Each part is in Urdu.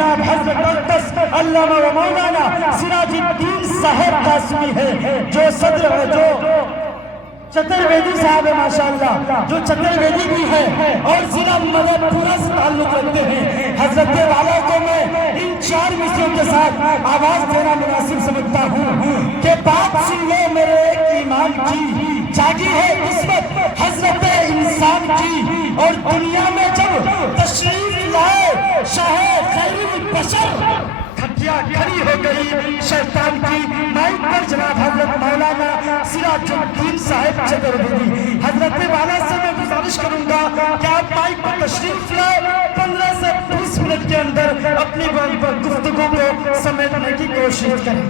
جناب حضرت اقدس علامہ و مولانا سراج الدین صاحب قاسمی ہے، جو صدر ہے، جو چترویدی صاحب ہے ماشاءاللہ، جو چترویدی بھی ہے اور ضلع مدد پورا سے تعلق رکھتے ہیں۔ حضرت والا کو میں ان 4 مصروں کے ساتھ آواز دینا مناسب سمجھتا ہوں کہ بات سن لو میرے ایک ایمان کی، جاگی ہے قسمت حضرت انسان کی، اور دنیا میں جب تشریف لائے شاہ خیر البشر، کھٹیا کھڑی ہو گئی شیطان کی۔ مائک پر جناب حضرت مولانا سراج الدین صاحب چترویدی، حضرت والا سے میں گزارش کروں گا کہ آپ مائک پر تشریف لائے، 15 سے 20 منٹ کے اندر اپنی گفتگو کو سمیٹنے کی کوشش کریں۔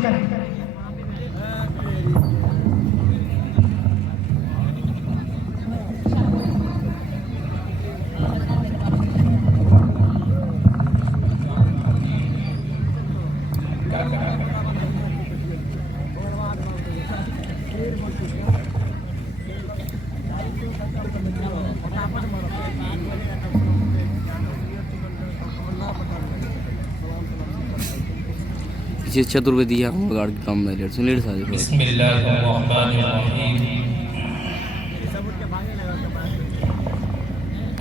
یہ چترویدی ہے گاڑ کے کام میں لیٹ سن بسم اللہ الرحمن الرحیم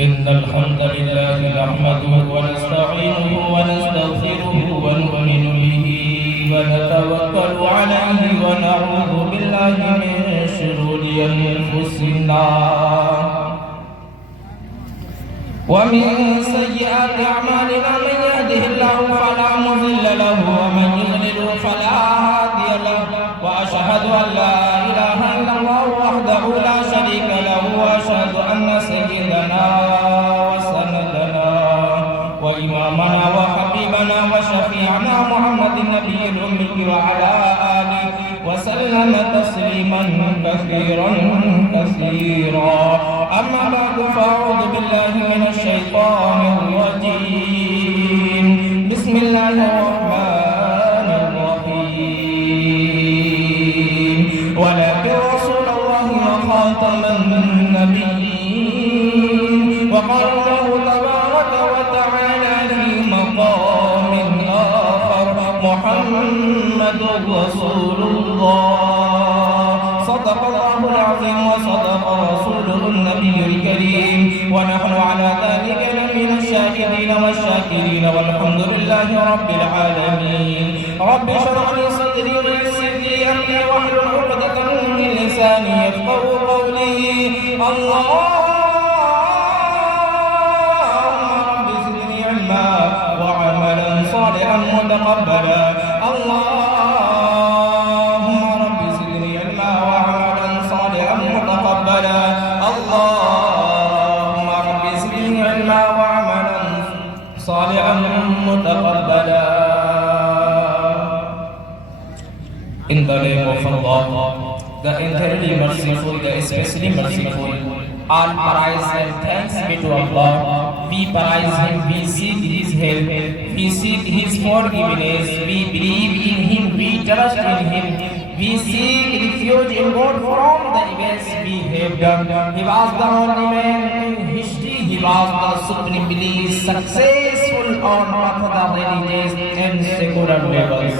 ان الحمد لله نحمده ونستعينه ونستغفره ونؤمن به ونتوكل عليه ونعوذ بالله من شرور انفسنا ومن سيئات اعمالنا، من يهده الله فلا مضل له ومن يضلل فلا هادي له، واشهد ان لا اله الا الله وحده لا شريك له، واشهد ان سيدنا وسندنا وامامنا وحبيبنا وشفيعنا محمد النبي الامي وعلى اله وسلم تسليما كثيرا كثيرا. اما بعد فاعوذ بالله من الشيطان الرجيم. بسم الله الرحمن الرحيم. ولكن رسول الله وخاتم النبيين، وقال الله تبارك وتعالى في مقام آخر: محمد رسول الله. صدق الله العظيم وصدق رسوله النبي الكريم، ونحن على ذلك لمن الشاهدين والشاكرين، والحمد لله رب العالمين. رب اشرح لي صدري ويسر لي امري واحلل عقدة من لساني يفقهوا قولي. اللهم رب زدني علما وعملا صالحا متقبلا. اللهم رب زدني علما وعملا صالحا متقبلا. اللهم رب زدني علما وعملا صالحا متقبلا. In the name of Allah, the entirely merciful, the especially merciful, all praise and thanks be to Allah. We praise Him, we seek His help, we seek His forgiveness, we believe in Him, we trust in Him, we seek refuge in God from the events we have done. He was the only man in history, He was the supremely successful on both the religious and secular levels.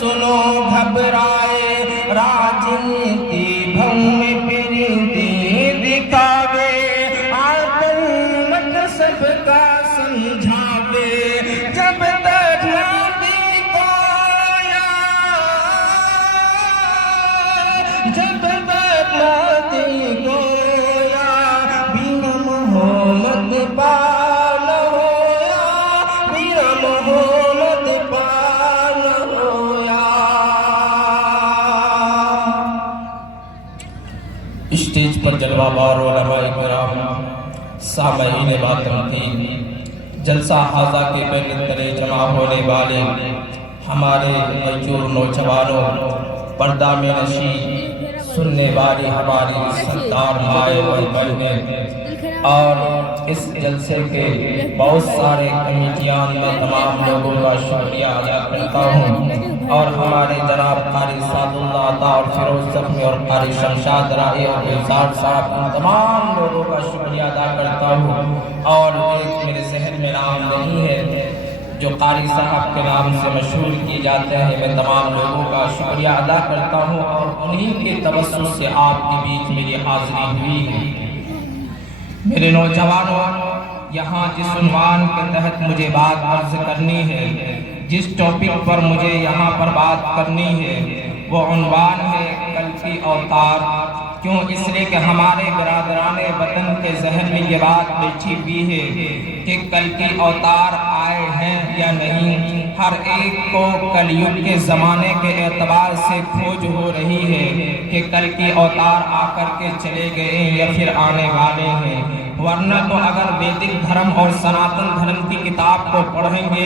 سنو گھبرائے راجنیتی بھو میں پریندی دکھاوے عقل مت سب کا سمجھاوے جب تک نادی کویا جب تک نادی کویا بنا محمد پال ہویا بنا محمد پال ہویا. اسٹیج پر جلوہ بار علماء کرام سامعین باطن تھی. جلسہ حاضہ کے بیٹھے تلے جمع ہونے والے ہمارے غیور نوجوانوں، پردہ میں نشین سننے والی ہماری سرکار مائیں اور بہنیں، اور اس جلسے کے بہت سارے کمیٹیان میں تمام لوگوں کا شکریہ ادا کرتا ہوں، اور ہمارے جناب قاری سعد اللہ عطا اور فیروز زخمی اور قاری شمشاد رائی اور گلزار صاحب، ان تمام لوگوں کا شکریہ ادا کرتا ہوں. اور ایک میرے ذہن میں نام نہیں ہے جو قاری صاحب کے نام سے مشہور کیے جاتے ہیں، میں تمام لوگوں کا شکریہ ادا کرتا ہوں، اور انہی کے توسط سے آپ کے بیچ میری حاضری ہوئی ہے. میرے نوجوانوں، یہاں جس عنوان کے تحت مجھے بات عرض کرنی ہے، جس ٹاپک پر مجھے یہاں پر بات کرنی ہے، وہ عنوان ہے کلکی اوتار. کیوں؟ اس لیے کہ ہمارے برادران وطن کے ذہن میں یہ بات بیٹھی ہوئی ہے کہ کلکی اوتار آئے ہیں یا نہیں. ہر ایک کو کلیگ کے زمانے کے اعتبار سے کھوج ہو رہی ہے کہ کلکی اوتار آ کر کے چلے گئے یا پھر آنے والے ہیں. ورنہ تو اگر ویدک دھرم اور سناتن دھرم کی کتاب کو پڑھیں گے،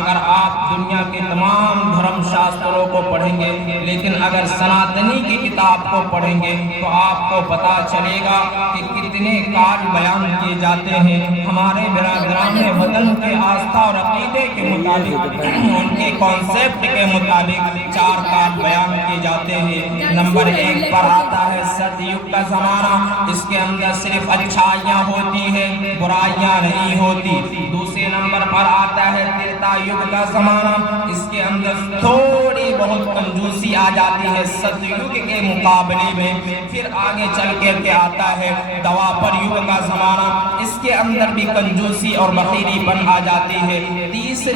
اگر آپ دنیا کے تمام دھرم شاستروں کو پڑھیں گے، لیکن اگر سناتنی کی کتاب کو پڑھیں گے تو آپ کو پتا چلے گا کہ کتنے کال بیان کیے جاتے ہیں. ہمارے برادران وطن کے آستھا اور عقیدے کے مطابق، ان کے کانسیپٹ کے مطابق 4 کال بیان کیے جاتے ہیں. نمبر 1 پر آتا ہے ستیگ کا زمانہ، اس کے اندر صرف اچھائیاں ہوتی ہیں، برائیاں نہیں ہوتی. دوسرے نمبر پر آتا ہے تریتا یگ کا زمانہ، اس کے اندر تھوڑی بہت کنجوسی آ جاتی ہے ستیگ کے مقابلے میں. پھر آگے چل کے آتا ہے دوپر یگ کا زمانہ، اس کے اندر بھی کنجوسی اور بخیلی پن آ جاتی ہے.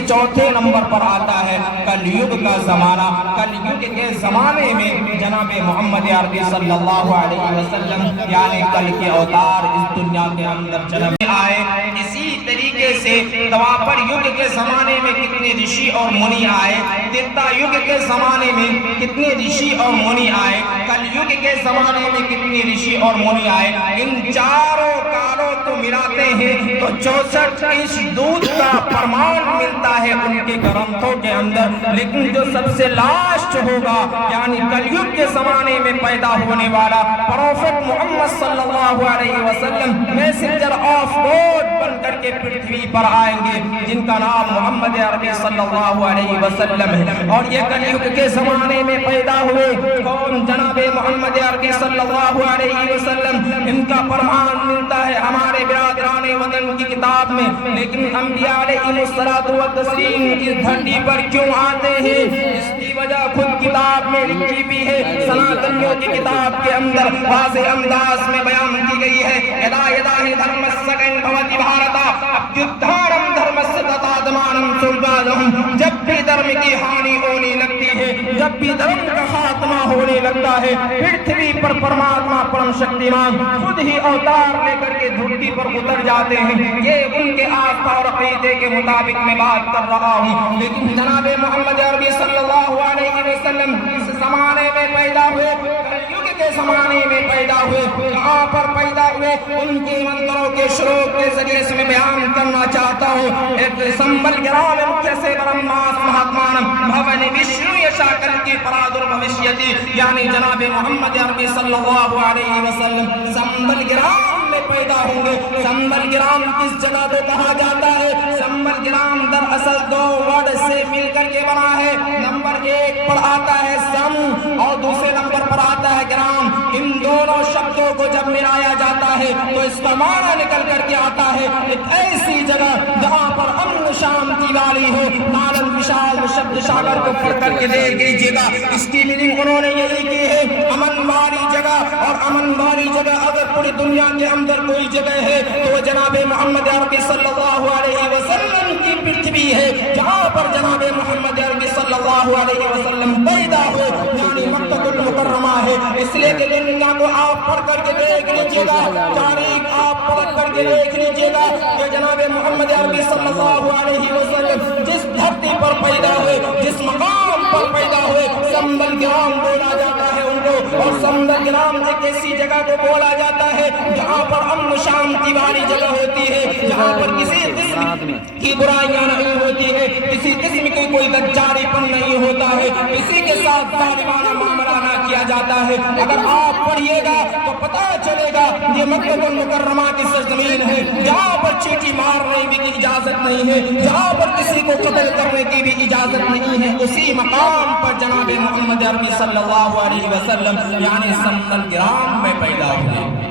چوتھے نمبر پر آتا ہے کل یگ کا زمانہ. کل یگ کے زمانے میں جناب محمد عربی صلی اللہ علیہ وسلم یعنی کل کے اوتار اس دنیا کے اندر جنم آئے. اسی طریقے سے دوپر یگ کے زمانے میں کتنے رشی اور منی آئے، تریتا یگ کے زمانے میں کتنے رشی اور منی آئے، کل یگ کے زمانے میں کتنے رشی اور منی آئے. ان چاروں کالوں کو ملاتے ہیں تو 64 انچ دودھ کا پرمان ملتا ہے ان کے گرنتھوں کے اندر. لیکن جو سب سے لاسٹ ہوگا یعنی کلیگ کے زمانے میں پیدا ہونے والا پروفٹ محمد صلی اللہ علیہ وسلم میسنجر آف گاڈ بن کر کے پرتھوی پر آئیں گے، جن کا نام محمد عربی صلی اللہ علیہ وسلم ہے. اور یہ کلیگ کے زمانے میں پیدا ہوئے کون؟ جناب محمد عربی صلی اللہ علیہ وسلم. ان کا فرمان ملتا ہے ہمارے برادران وطن کی کتاب میں. لیکن انبیاء علیہ الصلوۃ والتسلیم اس دھرتی پر کیوں آتے ہیں؟ اس کی وجہ خود کتاب میں لکھی بھی ہے. سناتنیوں کی کتاب کے اندر واضح انداز میں بیان کی گئی ہے. یدا یدا ہی دھرمسّ بھوتی بھارتا ابھیدھارم دھرمسّ تتا دمانم سلبادم. جب بھی دھرم کی ہانی ہونے لگتی ہے، جب بھی دھرم کا خاتمہ ہونے لگتا ہے، پرتھوی پر پرماتما پرم شکتیمان خود ہی اوتار لے کر کے دھرتی پر اتر جاتے ہیں. یہ ان کے آستھا اور عقیدے کے مطابق میں بات کر رہا ہوں. لیکن جناب محمد عربی صلی اللہ علیہ وسلم اس زمانے میں پیدا ہوئے، کلیگ کے زمانے میں پیدا ہوئے. کہاں پر پیدا ہوئے؟ ان کے منتروں کے شلوک کے ذریعے سے میں بیان کرنا چاہتا ہوں. ایک سمبل گرام مکھیہ سے برہماس مہاتمانم بھوانی وشنو یشاکر کی پرادر بھوشیتی، یعنی جناب محمد عربی صلی اللہ علیہ وسلم سمبل گرام میں پیدا ہوں گے. سمبل گرام کس جگہ کو کہا جاتا ہے؟ سمبل گرام دراصل 2 ورڈ سے مل کر کے بنا ہے. نمبر 1 پر آتا ہے سم اور دوسرے نمبر پر آتا ہے گرام. ان دونوں شبدوں لفظوں کو جب ملایا جاتا ہے تو اس کا معنی نکل کر کے آتا ہے ایک ایسی جگہ جہاں پر امن شانتی والی ہو. نالند وشال شبد ساگر کو پڑھ کر کے دیکھ لیجیے گا, اس کی میننگ انہوں نے یہی کی ہے امن والی جگہ. اور امن والی جگہ اگر پوری دنیا کے اندر کوئی جگہ ہے تو وہ جناب محمد عربی صلی اللہ علیہ وسلم کی پرتھوی ہے, جہاں پر جناب محمد عربی صلی اللہ علیہ وسلم پیدا ہوئے, یعنی مکہ المکرمہ ہے. اس لیے کہ دنیا کو آپ پڑھ کر کے دیکھ لیجیے گا, تاریخ آپ پڑھ کر کے دیکھ لیجیے گا کہ جناب محمد عربی صلی اللہ علیہ وسلم جس دھرتی پر پیدا ہوئے, جس مقام پر پیدا ہوئے, سنبل گرام بولا جاتا ہے ان کو. اور سنبل گرام ایک ایسی جگہ کو بولا جاتا ہے جہاں پر امن شانتی والی جگہ ہوتی ہے, جہاں پر کسی قسم کی برائیاں نہیں ہوتی ہے, کسی قسم کی کوئی دجالی پن نہیں ہوتا ہے, کسی کے ساتھ ظالمانہ معاملہ نہ کیا جاتا ہے. اگر آپ پڑھیے گا تو پتہ چلے گا یہ مکہ المکرمہ کی سرزمین ہے جہاں پر چیٹی مارنے کی بھی اجازت نہیں ہے, جہاں پر کسی کو قتل کرنے کی بھی اجازت نہیں ہے. اسی مقام پر جناب محمد عربی صلی اللہ علیہ وسلم یعنی سنبل گرام میں پیدا ہوئے.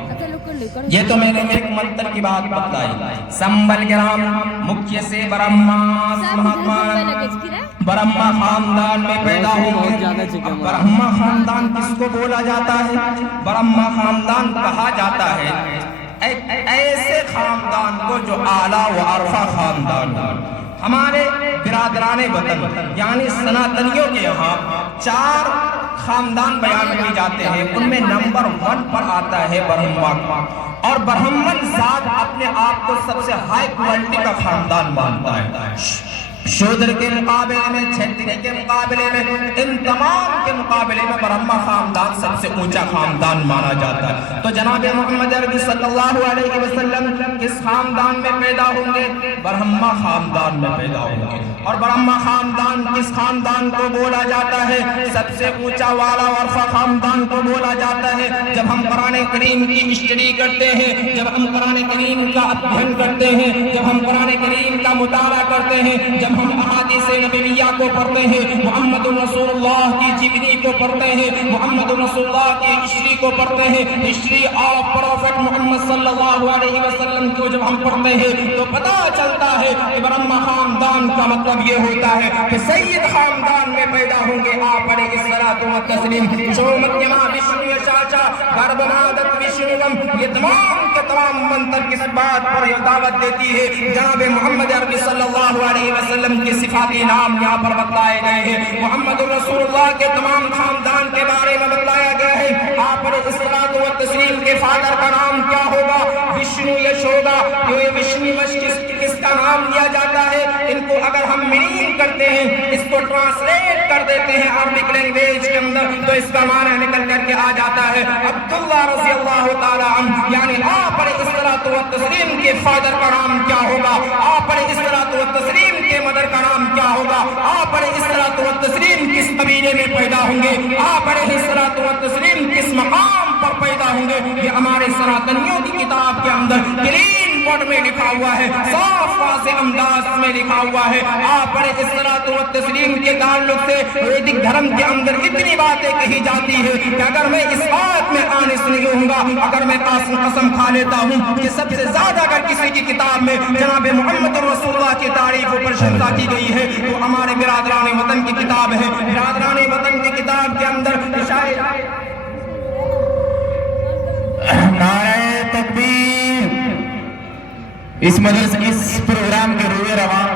یہ تو میں نے ایک منتر کی بات بتلائی. سنبل گرام مکھیہ سے برہما خاندان میں پیدا ہوئے. برہما خاندان کس کو بولا جاتا ہے؟ برہما خاندان کہا جاتا ہے ایسے خاندان کو جو اعلیٰ و عرفہ خاندان. ہمارے برادران وطن یعنی سناتنیوں کے یہاں 4 خاندان بیان کیے جاتے ہیں, ان میں نمبر 1 پر آتا ہے برہما. اور برہمن ذات اپنے آپ کو سب سے ہائی کوالٹی کا خاندان مانتا ہے. شودر کے مقابلے میں, چھتری کے مقابلے میں, ان تمام کے مقابلے میں برہما خاندان سب سے اونچا خاندان مانا جاتا ہے. تو جناب محمد عربی صلی اللہ علیہ وسلم کس خاندان میں پیدا ہوں گے؟ برہما خاندان میں پیدا ہوں گے. اور برہما خاندان کس خاندان کو بولا جاتا ہے؟ سب سے اونچا والا عرفہ خاندان کو بولا جاتا ہے. جب ہم قرآن کریم کی اسٹڈی کرتے ہیں, جب ہم قرآن کریم کا ادھین کرتے ہیں, جب ہم قرآن کریم کا مطالعہ کرتے ہیں, جب ہم احادیث نبویہ کو پڑھتے ہیں, محمد رسول اللہ کی جیونی کو پڑھتے ہیں, محمد رسول اللہ کی ہسٹری کو پڑھتے ہیں, ہسٹری آف پروفیٹ محمد صلی اللہ علیہ وسلم کو جب ہم پڑھتے ہیں تو پتہ چلتا ہے کہ برہما خاندان کا مطلب یہ ہوتا ہے کہ سید خاندان میں پیدا ہوں گے آپ علیہ الصلوۃ والتسلیم. شومکیما وشنو شاچا گربنادت وشنوم, یہ تمام کے تمام منتر کس بات پر یہ دعوت دیتی ہے؟ جناب محمد عربی صلی اللہ علیہ وسلم کی صفاتی نام یہاں پر بتلائے گئے ہیں. محمد رسول اللہ کے تمام خاندان کے بارے میں بتلایا گیا ہے. آپ علیہ الصلوۃ والتسلیم کے فادر کا نام کیا ہوگا؟ وشنو یشودا. یہ وشنو کس کا نام لیا جاتا ہے؟ ان کو اگر ہم میننگ کرتے ہیں, اس کو ٹرانسلیٹ کر دیتے ہیں عربک لینگویج کے اندر, تو اس کا معنی نکل کر کے آ جاتا ہے عبداللہ رضی اللہ تعالی عنہ. یعنی آپ علیہ الصلوۃ والتسلیم کے فادر کا نام کیا ہوگا؟ آپ علیہ الصلوۃ والتسلیم کے مدر کا نام کیا ہوگا؟ آپ علیہ الصلوۃ والتسلیم کس قبیلے میں پیدا ہوں گے؟ آپ علیہ الصلوۃ والتسلیم کس مقام پر پیدا ہوں گے؟ یہ ہمارے سناتنیوں کی کتاب کے اندر کلین ورڈ میں لکھا ہوا ہے, صاف واضح انداز میں لکھا ہوا ہے. آپ علیہ الصلوۃ والتسلیم کے تعلق سے ویدک دھرم کے اندر اتنی باتیں کہی جاتی ہے کہ اگر میں اس بات میں آنس نہیں ہوں گا, اگر میں قسم کھا لیتا ہوں کہ سب سے زیادہ اگر کسی کی کتاب میں جناب محمد رسول اللہ کی تعریف و پرشنسا کی گئی ہے تو ہمارے برادران وطن کی کتاب ہے. برادران وطن کی کتاب کے اندر نعرہ تکبیر. اس مجلس اس پروگرام کے روئے رواں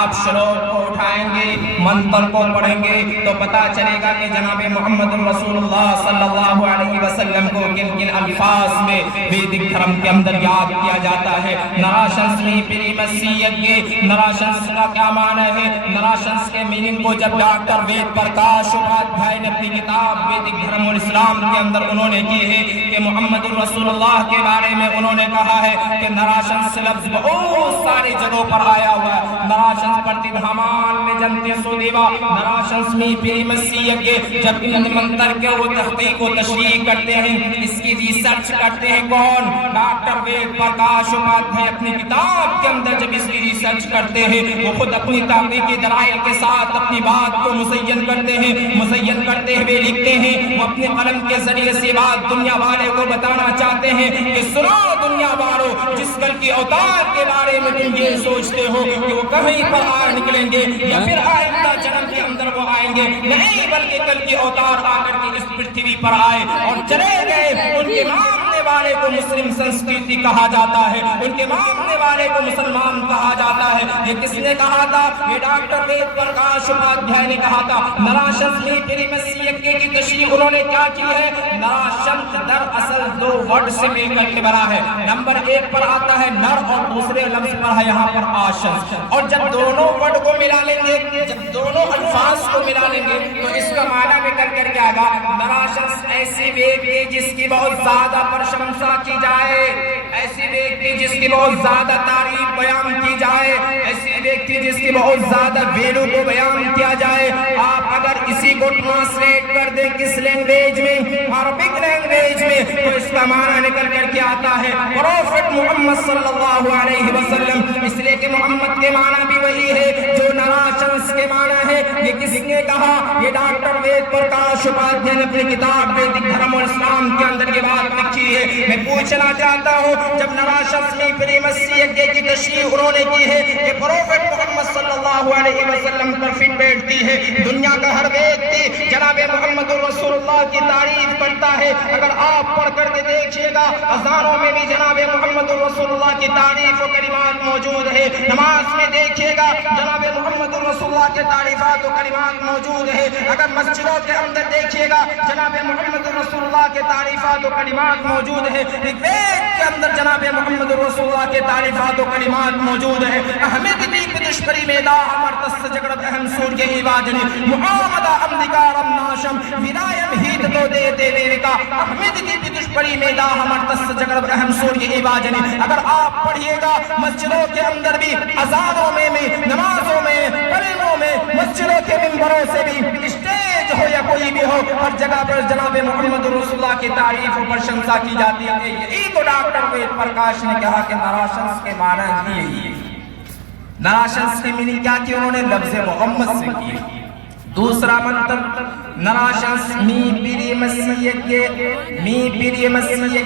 آپ شلوک کو اٹھائیں گے, منتر کو پڑھیں گے تو پتا چلے گا کہ جناب محمد رسول اللہ صلی اللہ علیہ وسلم کو کن کن الفاظ میں ویدک دھرم کے اندر یاد کیا جاتا ہے. نراشنس میں پری مسیحیت کے نراشنس کا کیا معنی ہے؟ نراشنس کے میننگ کو جب ڈاکٹر وید پرکاش اپادھیائے نے اپنی کتاب ویدک دھرم اور اسلام کے اندر انہوں نے کی ہے کہ محمد رسول اللہ کے بارے میں انہوں نے کہا ہے کہ نراشنس لفظ بہت ساری جگہوں پر آیا ہوا ہے. نراشنس پرتیدھامان حال میں جنتی سو دیوا نراشنس می پیری مسیح کے جب ان منتر کے وہ تحقیق و تشریح کرتے ہیں اس کی ریسرچ کرتے ہیں کون ڈاکٹر وید پرکاش اپادھیائے اپنی کتاب کے اندر جب اس کی ریسرچ کرتے ہیں وہ خود اپنی تحقیقی دلائل کے ساتھ اپنی بات کو مزین کرتے ہیں مزین کرتے ہوئے لکھتے ہیں وہ اپنے قلم کے ذریعے سے بات دنیا والے کو بتانا چاہتے ہیں کہ سنو دنیا والوں جس کل کی اوتار کے بارے میں تم یہ سوچتے ہو کہ وہ کہیں پر آ نکلیں گے یا پھر آئندہ جنم کے اندر وہ آئیں گے نہیں بلکہ کل کی اوتار آ کر کے اس پرتھوی پر آئے اور چلے گئے ان کے ماننے والے کو مسلم سنسکرتی کہا جاتا ہے ان کے ماننے والے کو مسلمان کہا جاتا ہے یہ کس نے کہا تھا یہ ڈاکٹر وید پرکاش اپادھیائے نے کہا تھا نراشنس می پیری مسیح کی تشریح انہوں نے کیا کی ہے نراشنس در اصل دو ورڈ سے مل کر کے بنا ہے نمبر ایک پر آتا ہے نر اور دوسرے لفظ پر ہے یہاں پر آشنس اور جب دونوں ورڈ کو ملا لیں گے جب دونوں الفاظ کو ملا لیں گے تو اس کا معنی نکل کر کے آگا نراشنس ایسی ویکتی جس کی بہت زیادہ پرشنسا کی جائے ایسی ویکتی جس کی بہت زیادہ تعریف بیان کی جائے ایسی ویکتی جس کی بہت زیادہ ویلو کو بیان کیا جائے آپ اگر اسی کو ٹرانسلیٹ کر دیں کس لینگویج میں عربک لینگویج میں تو اس کا معنی نکل کر کے آتا ہے پروفٹ محمد صلی اللہ علیہ وسلم اس لیے کہ محمد کے معنی بھی وہی ہے جو نراشنس کے معنی ہے یہ کس نے کہا یہ ڈاکٹر وید پرکاش اپادھیائے نے اپنی کتاب ویدک دھرم اور اسلام کے اندر یہ بات لکھی ہے میں پوچھنا چاہتا ہوں جب نراشنس می پیری مسیح کی تشریح انہوں نے کی ہے کہ پروفٹ محمد صلی اللہ علیہ وسلم پر فٹ بیٹھتی ہے دنیا کا ہر ویکتی جناب محمد رسول اللہ کی تعریف کرتا ہے اگر آپ پڑھ کر کے دیکھیے گا اذانوں میں بھی جناب محمد رسول اللہ کی تعریف و کلمات موجود ہے نماز میں دیکھیے گا جناب محمد رسول اللہ کے تعریفات و کلمات موجود ہے اگر مسجدوں کے اندر دیکھیے گا جناب محمد رسول اللہ کے تعریفات و کلمات موجود ہے وید کے اندر جناب محمد رسول اللہ کے تعریفات و کلمات موجود ہے احمد دیپ دشپری میں دا ہمر تس جگرب اہم سور کے ایواجنی محمد امدکارم ناشم ودایم ہیت تو دے دے ویوکا احمد دیپ دشپری میں دا ہمر تس جگرب اہم سور کے ایواجنی اگر آپ پڑھئے گا مسجدوں کے اندر بھی اذانوں میں نمازوں میں کلموں میں مسجدوں کے منبروں سے بھی اسٹیج ہو یا کوئی بھی ہو ہر جگہ پر جناب محمد رسول اللہ کی تعریف و پرشنسا کی جاتی ہے یہی تو ڈاکٹر وید پرکاش نے کہا کہ نراشنس کے معنی ہی یہی ہے نراشنس کی میننگ کیا کی انہوں نے لفظ محمد سے کی دوسرا منتر نراشنس می پیری مسیح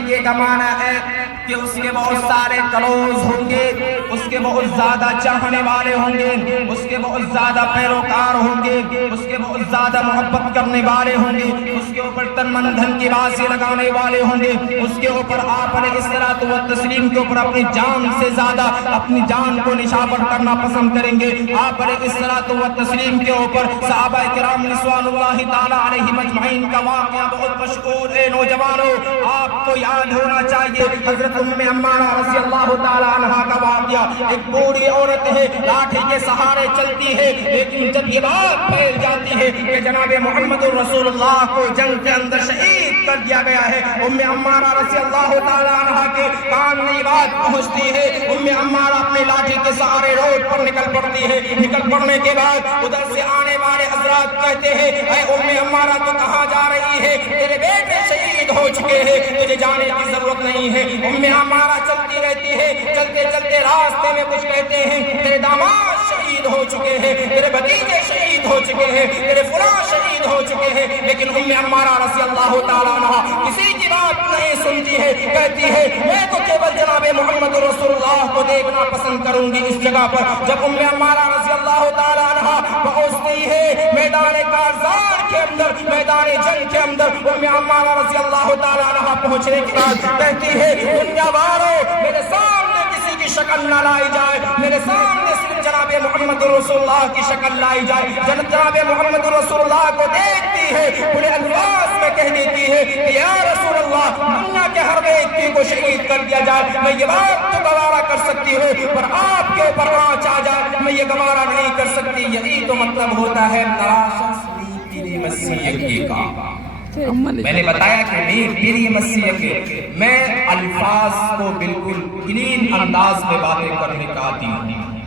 کے کا معنی ہے کہ اس کے بہت سارے کلوز ہوں گے اس کے بہت زیادہ چاہنے والے ہوں گے اس کے بہت زیادہ پیروکار ہوں گے اس کے بہت زیادہ محبت کرنے والے ہوں گے اس کے اوپر تن من دھن کی بازی لگانے والے ہوں گے اس کے اوپر آپ علیہ الصلوۃ والتسلیم کے اوپر اپنی جان سے زیادہ اپنی جان کو نشاور کرنا پسند کریں گے آپ علیہ الصلوۃ والتسلیم کے اوپر صحابہ کرام رضوان اللہ تعالی علیہم اجمعین کا واقعہ بہت مشہور ہے نوجوانوں آپ کو یاد ہونا چاہیے حضرت ام عمارہ رضی اللہ تعالی عنہا کا واقعہ ایک بوڑھی عورت ہے لاٹھی کے سہارے چلتی ہے لیکن جب یہ بات پھیل جاتی ہے کہ جناب محمد رسول اللہ کو جنگ کے اندر شہید کر دیا گیا ہے ام عمارہ رضی اللہ تعالی عنہا کے کان میں بات پہنچتی ہے ام عمارہ اپنی لاٹھی کے سہارے روڈ پر نکل پڑتی ہے نکل پڑنے کے بعد ادھر سے آنے والے حضرات کہتے ہیں اے ام عمارہ تو کہاں جا رہی ہے تیرے بیٹے شہید ہو چکے ہیں تجھے جانے کی ضرورت نہیں ہے ام عمارہ چلتی رہتی ہے چلتے چلتے راستے میں کچھ کہتے ہیں تیرے داماد شہید ہو چکے ہیں تیرے بھتیجے شہید ہو چکے ہیں تیرے فلاں شہید ہو چکے ہیں لیکن ام عمارہ رضی اللہ تعالیٰ عنہ کسی کی بات نہیں سنتی ہے کہتی ہے میں تو کیول جناب محمد رسول اللہ کو دیکھنا پسند کروں گی اس جگہ پر جب ام عمارہ رضی اللہ تعالیٰ عنہ پہنچتی ہے میدان کارزار کے اندر میدان جنگ کے اندر ام عمارہ رضی اللہ تعالیٰ عنہ پہنچنے کے بعد کہتی ہے دنیا والوں میرے سامنے کسی کی شکل نہ لائی جائے میرے سامنے صرف جناب محمد رسول اللہ کی شکل لائی جائے جناب محمد رسول اللہ کو دیکھتی ہے بڑے انداز میں کہہ دیتی ہے کہ یا رسول اللہ دنیا کے ہر ویکتی کو شہید کر دیا جائے میں یہ بات تو گوارا کر سکتی ہوں پر آپ کے اوپر آنچ آ جائے میں یہ گوارا نہیں کر سکتی یہی تو مطلب ہوتا ہے نراشنس می پیری مسیح کا میں نے بتایا کہ میری مسیح کے میں الفاظ کو بالکل کلین انداز میں باتیں کرنے کا عادی ہوں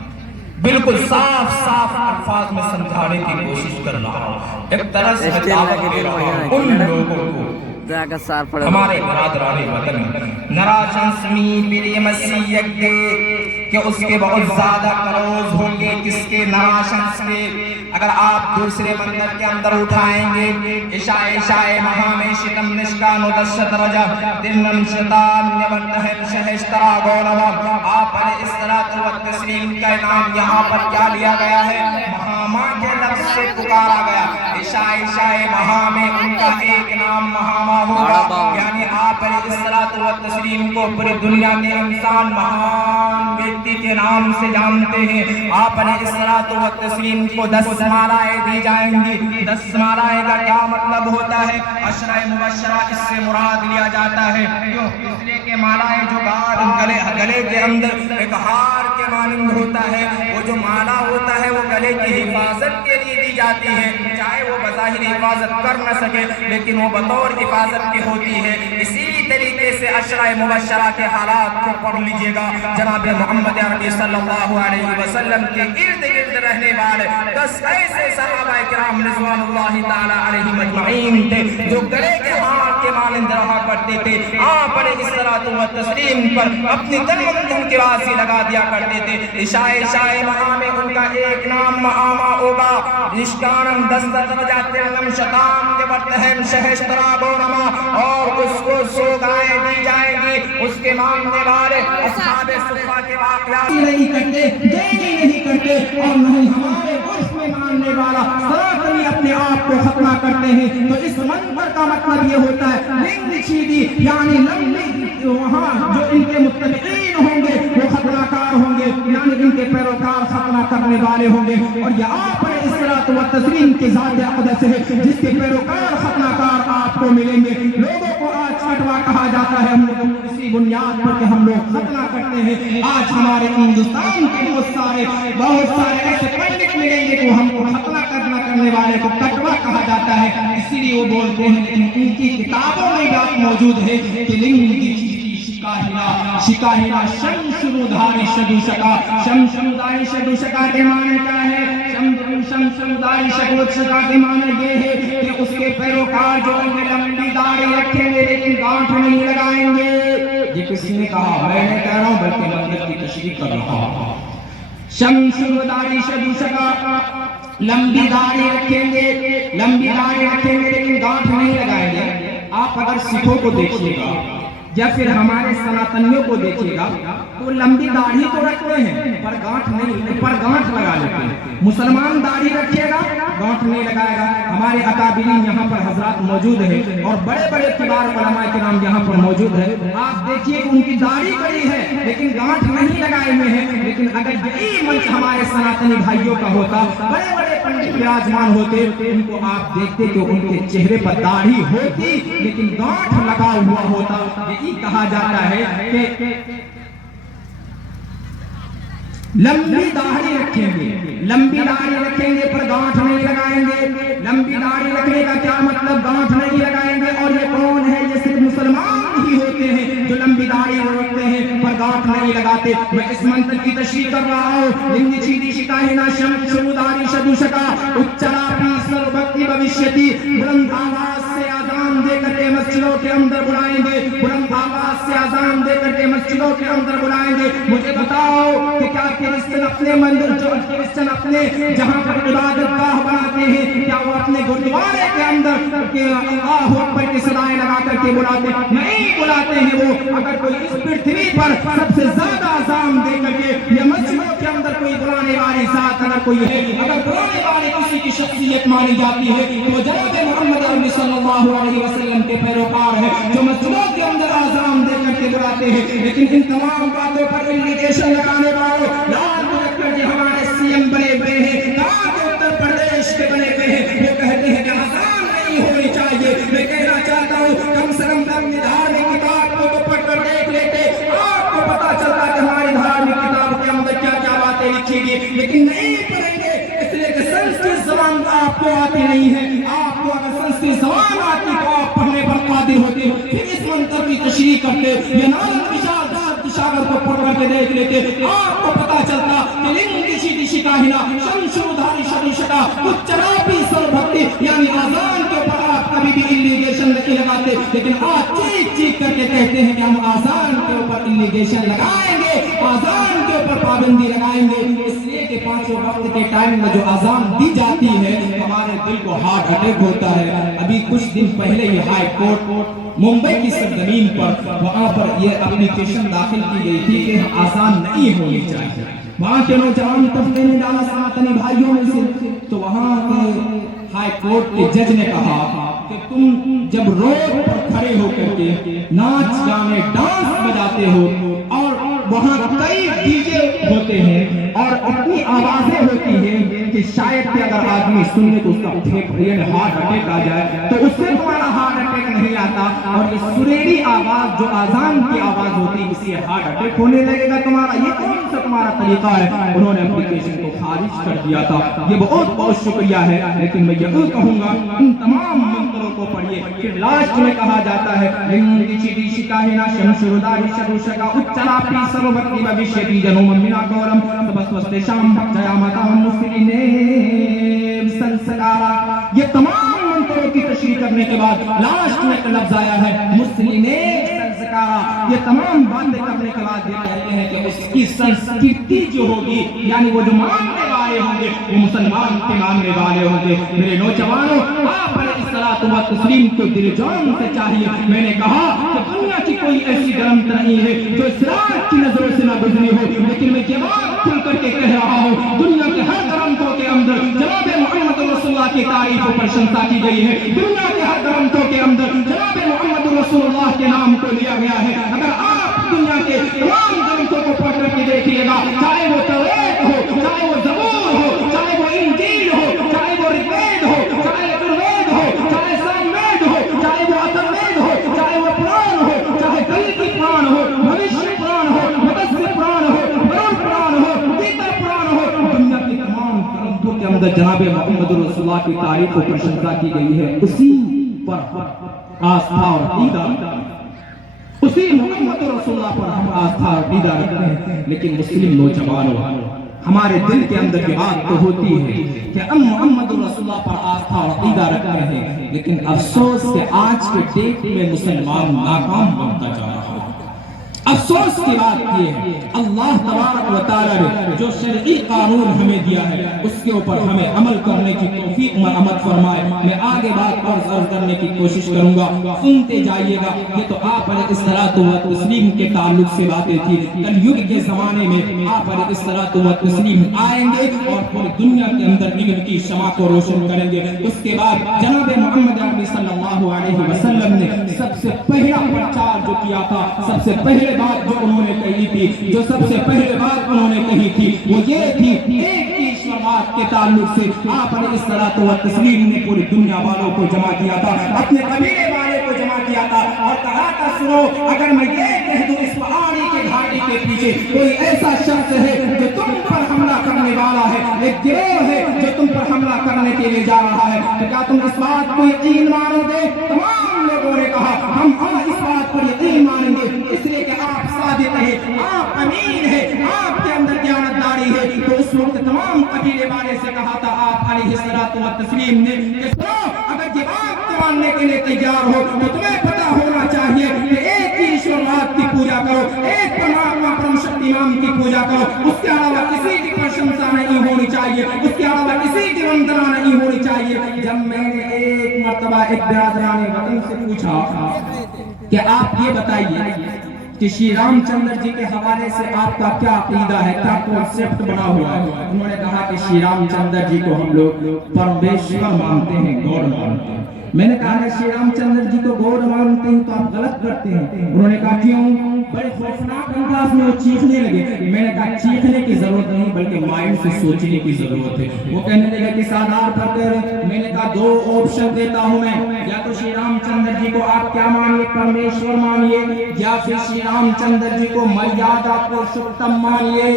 بالکل صاف صاف الفاظ میں سمجھانے کی کوشش کر رہا ہوں، ایک طرح سے دعوت دے رہا ہوں ان لوگوں کو ہمارے برادران وطن نراجنسمی پیری مسیح کے کہ اس کے بہت زیادہ کروز ہوں گے کس کے نراشنس کے اگر آپ دوسرے مندر کے اندر اٹھائیں گے عشاء مہامِ شتم نشکان و دشت رجا دلنم شتام یبنہم شہشترا گونوا آپ علیہ الصلوۃ والتسلیم کا نام یہاں پر کیا لیا گیا ہے؟ مہاما کے لفظ سے پکارا گیا عشاء مہا میں ان کا ایک نام مہاما ہوگا یعنی آپ علیہ الصلوۃ والتسلیم کو پوری دنیا کے انسان مہان ویکتی کے نام سے جانتے ہیں آپ علیہ الصلوۃ والتسلیم کو 10 مالائیں دی جائیں گی 10 مالائیں کا کیا مطلب ہوتا ہے؟ عشرہ مبشرہ اس سے مراد لیا جاتا ہے کیوں؟ اس لیے کہ مالائیں جو گلے کے اندر ایک ہار کے مانند ہوتا ہے وہ جو مالا ہوتا ہے وہ گلے کی حفاظت کے لیے دی جاتی ہے چاہے وہ بظاہر حفاظت کر نہ سکے لیکن وہ بطور حفاظت کی ہوتی ہے اسی طریقے سے عشرہ مبشرہ کے حالات کو پڑھ لیجئے گا جناب محمد عربی صلی اللہ علیہ وسلم کے ارد گرد رہنے والے 10 ایسے صحابہ کرام رضوان اللہ تعالی علیہم اجمعین تھے جو گلے کے ہار کے مانند رہا کرتے تھے آپ علیہ الصلوۃ والتسلیم پر اپنی تن من دھن کی باسی لگا دیا کرتے تھے عشاء مہا میں ان کا ایک نام مہاما ہوگا نشکانم دستت رجاتنم شتام کے برتہم شہشترا گونما اور اس کو سوگائیں دی جائیں گی اس کے ماننے والے اصحاب صفہ کے واقعات نہیں کرتے دینی نہیں کرتے اور نہیں ہمارے عرف میں ماننے والا سراکلی اپنے آپ کو ختمہ کرتے ہیں تو اس منبر کا مطلب یہ ہوتا ہے لنگ چیدی یعنی لمبی وہاں جو ان کے متبعین ہوں گے وہ ختمہ کار ہوں گے یعنی ان کے پیروکار ختمہ کرنے والے ہوں گے اور یہ آپ علیہ الصلوۃ والتسلیم کی ذات اقدس ہے جس کے پیروکار ختمہ کار آپ کو ملیں گے لوگوں کو آج فتویٰ کہا جاتا ہے ہم لوگوں اسی بنیاد پر کہ ہم لوگ ختمہ کرتے ہیں آج ہمارے ہندوستان کے بہت سارے ایسے پنڈت ملیں گے کہ ہم کو ختمہ کرنے والے کو کٹوا کہا جاتا ہے اسی لیے وہ بولتے ہیں لیکن ان کی کتابوں میں بات موجود ہے کہ لنگ کی شکاہنا شمس مدھاری شدوشکا شمس مدھاری شدوشکا کے معنی کیا ہے؟ شمس مدھاری شدوشکا کے معنی یہ ہے کہ اس کے پیروکار جو ان میں لمبی داڑھی رکھیں گے لیکن گانٹھ نہیں لگائیں گے یہ کسی نے کہا میں نہیں کہہ رہا ہوں بلکہ مندر کی تشریح کر رہا ہوں شمس مدھاری شدوشکا لمبی داڑھی رکھیں گے لیکن گانٹھ نہیں لگائیں گے آپ اگر سکھوں کو دیکھیے گا یا پھر ہمارے سناتنیوں کو دیکھیے گا تو لمبی داڑھی تو رکھتے ہیں پر گانٹھ نہیں پر گانٹھ لگا لیتے ہیں مسلمان داڑھی رکھے گا گانٹھ نہیں لگائے گا ہمارے اکابرین یہاں پر حضرات موجود ہیں اور بڑے بڑے کبار علماء کرام یہاں پر موجود ہیں آپ دیکھیے کہ ان کی داڑھی بڑی ہے لیکن گانٹھ نہیں لگائے ہوئے ہیں لیکن اگر یہی منچ ہمارے سناتنی بھائیوں کا ہوتا بڑے بڑے پنڈت وراجمان ہوتے ان کو آپ دیکھتے کہ ان کے چہرے پر داڑھی ہوتی لیکن گانٹھ لگا ہوا ہوتا یہی کہا جاتا ہے کہ لمبی داڑھی رکھیں گے پر گانٹھ نہیں لگائیں گے لمبی داڑھی رکھنے کا کیا مطلب گانٹھ نہیں لگائیں گے اور یہ کون ہے یہ صرف مسلمان ہی ہوتے ہیں جو لمبی داڑھی رکھتے ہیں پر گانٹھ نہیں لگاتے میں اس منتر کی تشریح کر رہا ہوں لنگ چیدی شکاہنا شمس مدھاری شدوشکا اچراپی سربھکتی بھوشیتی بلند آواز سے آذان دے کر کے مسجدوں کے اندر بلائیں گے بلند آواز سے آذان دے کر کے مسجدوں کے اندر بلائیں گے مجھے بتاؤ کہ کیا کرسچن اپنے مندر جو کرسچن اپنے جہاں پر عبادت گاہ بناتے ہیں کیا وہ اپنے گردوارے کے اندر کہ اللہ اکبر کی صدائیں لگا کر کے بلاتے نہیں بلاتے ہیں وہ اگر کوئی اس پرتھوی پر سب سے زیادہ اذان دے کر کے یا مسجدوں کے اندر کوئی بلانے والی ذات اگر کوئی ہے اگر بلانے والی کسی کی شخصیت مانی جاتی ہے تو جناب محمد عربی صلی اللہ علیہ وسلم کے پیروکار ہے جو مسجدوں کے اندر اذان دے کر کے بلاتے ہیں لیکن ان تمام باتوں پر انڈیکیشن لگانے والے لال مذکر جو ہمارے سی ایم بنے ہوئے ہیں کہاں کے اتر پردیش کے بنے ہوئے ہیں وہ کہتے ہیں کہ اذان نہیں ہونی چاہیے میں کہنا چاہتا ہوں کم سے کم اپنی دھارمک کتاب کو پڑھ کر دیکھ لیتے آپ کو پتا چلتا کہ ہماری دھارمک کتاب کے اندر کیا کیا باتیں لکھی گئی لیکن نہیں پڑھیں گے اس لیے کہ سنسکرت زبان آپ کو آتی نہیں ہے آپ کو اگر سنسکرت زبان آتی تو آپ پڑھنے پر قادر ہوتے پھر اس منتر کی تشریح کرتے یہ نالند وشال داد شاگر کو پڑھ کر کے دیکھ لیتے آپ کو پتا چلتا کہ لنگ دشی دشی کاہنا شمشودھاری شریشکا کچھ چراپی سر بھکتی یعنی آزان کے اوپر آپ کبھی بھی انلیگیشن نہیں لگاتے، لیکن آج چیک چیک کر کے کہتے ہیں کہ ہم آزان کے اوپر انلیگیشن لگائیں گے، آزان کے اوپر پابندی لگائیں گے، اس لیے کہ پانچوں وقت کے ٹائم میں جو آزان دی جاتی ہے ہمارے دل کو ہارٹ اٹیک ہوتا ہے۔ ابھی کچھ دن پہلے ہی ہائی کورٹ ممبئی کی سرزمین پر وہاں پر یہ اپلیکیشن داخل کی گئی تھی کہ آزان نہیں ہونی چاہیے۔ وہاں کے نوجوان طبقے نے ڈالا سناتنی بھائیوں میں سے، تو وہاں کے ہائی کورٹ کے جج نے کہا کہ تم جب روڈ پر کھڑے ہو کر کے ناچ گانے ڈانس بجاتے ہو اور وہاں کئی ڈی جے ہوتے ہیں اور اتنی آوازیں ہوتی ہیں کہ شاید کہ اگر آدمی سننے تو اس کا پھیپھڑے میں ہارٹ اٹیک آ جائے، تو اس سے تمہارا ہارٹ اٹیک نہیں آتا، اور یہ سریلی آواز جو آزان کی آواز ہوتی ہے اس سے ہارٹ اٹیک ہونے لگے گا تمہارا، یہ کون سا تمہارا طریقہ ہے؟ انہوں نے اپلیکیشن کو خارج کر دیا تھا۔ یہ بہت بہت شکریہ ہے، لیکن میں یہ کہوں گا ان تمام منتروں کو پڑھیے، پھر لاسٹ میں کہا جاتا ہے یہ تمام منتروں کی تشریح کرنے کے بعد لاسٹ میں ایک لفظ آیا ہے یہ تمام باتیں کرنے کے بعد یہ کہتے ہیں کہ اس کی سنسکرتی جو ہوگی یعنی وہ جو ماننے والے ہوں گے وہ مسلمان کے ماننے والے ہوں گے۔ میرے نوجوانوں، آپ علیہ الصلوۃ والتسلیم کو دل جان سے چاہیے۔ میں نے کہا کہ دنیا کی کوئی ایسی گرمت نہیں ہے جو اسلام کی نظروں سے نہ گزری ہو، لیکن میں یہ بات کھل کر کے کہہ رہا ہوں دنیا کے ہر گرمتوں کے اندر جناب محمد رسول اللہ کی تعریف و پرشنسا کی گئی ہے۔ دنیا کے ہر گرمتوں کے اندر جناب محمد رسول اللہ کے نام کو لیا گیا ہے۔ اگر آپ دنیا کے تمام گرمتوں کو پڑھ کر کے دیکھیے گا، چاہے وہ توریت ہو، چاہے وہ زبور ہو، چاہے وہ انجیل ہو، چاہے وہ رگوید ہو، چاہے یجروید ہو، چاہے ساموید ہو، چاہے وہ اتھروید ہو، چاہے وہ پران ہو، چاہے کلکی پران ہو، بھوشیہ پران ہو، متسیہ پران ہو، برہم پران ہو، گیتا پران ہو، دنیا کے تمام گرنتھوں کے اندر جناب محمد رسول اللہ کی تعریف و پرشنسا کی گئی ہے۔ اسی پر آستھا اور عقیدہ، اسی محمد رسول اللہ پر ہم آستھا اور عقیدہ رکھتے ہیں، لیکن مسلم نوجوانوں ہمارے دل کے اندر یہ بات تو ہوتی ہے کہ ہم محمد رسول اللہ پر آستھا اور عقیدہ رکھتے ہیں، لیکن افسوس کہ آج کے ڈیٹ میں مسلمان ناکام بنتا جا رہا ہے۔ افسوس کی بات یہ ہے اللہ تبارک و تعالی نے جو شرعی قانون ہمیں دیا ہے اس کے اوپر ہمیں عمل کرنے کی توفیق مرحمت فرمائے۔ میں آگے بات اور عرض کرنے کی کوشش کروں گا، سنتے جائیے گا۔ یہ تو آپ علیہ الصلوۃ والتسلیم کے تعلق سے باتیں تھی۔ کل یگ کے زمانے میں آپ علیہ الصلوۃ والتسلیم آئیں گے اور پوری دنیا کے اندر علم کی شمع کو روشن کریں گے۔ اس کے بعد جناب محمد عربی صلی اللہ علیہ وسلم نے سب سے پہلا پرچار جو کیا تھا، سب سے پہلے بات جو انہوں نے کہی تھی، جو سب سے پہلے بات انہوں نے کہی تھی وہ یہ تھی ایک ہی ایشورات کے تعلق سے آپ علیہ الصلوۃ والتسلیم نے پوری دنیا والوں کو جمع کیا تھا، اپنے قبیلے والے کو جمع کیا تھا اور کہا تھا سنو اگر میں یہ کہہ دوں اس پہاڑی کے گھاٹی کے پیچھے کوئی ایسا شخص ہے جو تم پر حملہ کرنے والا ہے، ایک گروہ ہے جو تم پر حملہ کرنے کے لیے جا رہا ہے، تو کیا تم اس بات کو یقین مانو گے؟ تمام لوگوں نے کہا ہم اس بات پر یقین مانیں گے، اس لیے کہ آپ صادق ہیں، آپ امین ہیں، آپ کے اندر دیانتداری ہے۔ تو اس وقت تمام قبیلے والے سے کہا تھا آپ علیہ الصلوۃ والتسلیم نے کہ سنو اگر یہ آپ ماننے کے لیے تیار ہو تو تمہیں پتا ہونا چاہیے کہ ایک ہی ایشورات کی پوجا کرو، ایک پرماتما پرم شکتیمان کی پوجا کرو، اس کے علاوہ کسی کی پرشنسا نہیں ہونی چاہیے، اس کے علاوہ کسی کی وندنا نہیں ہونی چاہیے۔ جب میں نے ایک مرتبہ ایک برادران وطن سے پوچھا کہ آپ یہ بتائیے کہ شری رام چندر جی کے حوالے سے آپ کا کیا عقیدہ ہے، کیا کانسیپٹ بنا ہوا ہے؟ انہوں نے کہا کہ شری رام چندر جی کو ہم لوگ پرمیشور مانتے ہیں، گاڈ مانتے ہیں۔ میں نے کہا کہ شری رام چندر جی کو گاڈ مانتے ہیں تو آپ غلط کرتے ہیں۔ انہوں نے کہا کیوں؟ بڑے خوفناک انداز میں وہ چیخنے لگے۔ میں نے کہا چیخنے کی ضرورت نہیں بلکہ مائنڈ سے سوچنے کی ضرورت ہے۔ وہ کہنے لگے کہ سادار پر میں نے کہا دو آپشن دیتا ہوں میں، یا تو شری رام چندر جی کو آپ کیا مانیے، پرمیشور مانیے، یا پھر شری رام چندر جی کو مریادا پرشوتم مانیے۔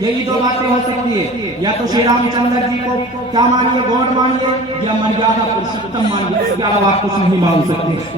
یہی دو باتیں ہو سکتی ہے، یا تو شری رام چندر جی کو کیا مانیے، گاڈ مانیے، یا مریادا پرشوتم مانیے، اس کے علاوہ آپ کچھ نہیں مان سکتے۔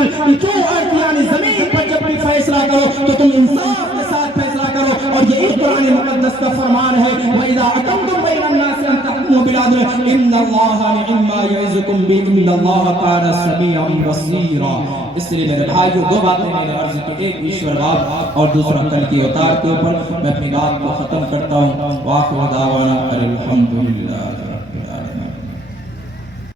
دشمن تو ارض یعنی زمین پر جب بھی فیصلہ کرو تو تم انصاف کے ساتھ فیصلہ کرو، اور یہی قرآن مقدس کا فرمان ہے وَإِذَا حَكَمْتُم بَيْنَ النَّاسِ أَن تَحْكُمُوا بِالْعَدْلِ إِنَّ اللَّهَ نِعِمَّا يَعِظُكُم بِهِ إِنَّ اللَّهَ كَانَ سَمِيعًا بَصِيرًا۔ اس لیے میرے بھائیو دو باتیں میں نے عرض کی، ایک ایشور باپ اور دوسرا کل کی اوتار کے اوپر۔ میں اپنی بات کو ختم کرتا ہوں، وآخر دعوانا الحمدللہ۔